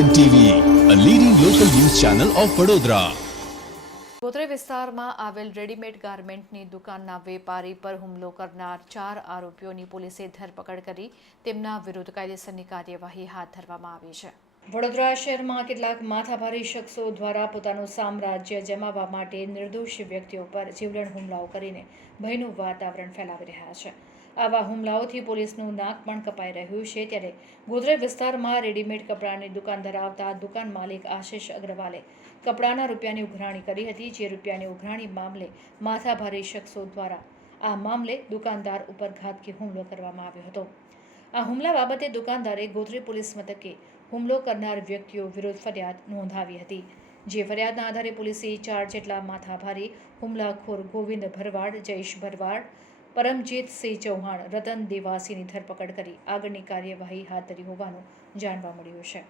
N TV a leading local news channel of Vadodara ગોત્રે વિસ્તારમાં આવેલ readymade ગાર્મેન્ટની દુકાનના વેપારી પર હુમલો કરનાર ચાર આરોપીઓની પોલીસે ધરપકડ કરી તેમના વિરુદ્ધ કાયદેસરની કાર્યવાહી હાથ ધરવામાં આવી છે. વડોદરા શહેરમાં કેટલાક માથાભારી શખ્સો દ્વારા પોતાનું સામ્રાજ્ય જમાવવા માટે નિર્દોષ વ્યક્તિઓ પર જીવલેણ હુમલાઓ કરીને ભયનું વાતાવરણ ફેલાવી રહ્યા છે. આવા હુમલાઓથી પોલીસનું નાક પણ કપાઈ રહ્યું છે ત્યારે ગોધરા વિસ્તારમાં રેડીમેડ કપડાની દુકાન ધરાવતા દુકાન માલિક આશિષ અગ્રવાલે કપડાના રૂપિયાની ઉઘરાણી કરી હતી, જે રૂપિયાની ઉઘરાણી મામલે માથાભારી શખ્સો દ્વારા આ મામલે દુકાનદાર ઉપર ઘાતકી હુમલો કરવામાં આવ્યો હતો. આ હુમલા બાબતે દુકાનદારે ગોત્રી પોલીસ મથકે હુમલો કરનાર વ્યક્તિઓ વિરુદ્ધ ફરિયાદ નોંધાવી હતી. જે ફરિયાદના આધારે પોલીસે ચાર જેટલા માથાભારી હુમલાખોર ગોવિંદ ભરવાડ, જયેશ ભરવાડ, પરમજીત સિંહ ચૌહાણ, રતન દેવાસીની ધરપકડ કરી આગળની કાર્યવાહી હાથ ધરી હોવાનું જાણવા મળ્યું છે.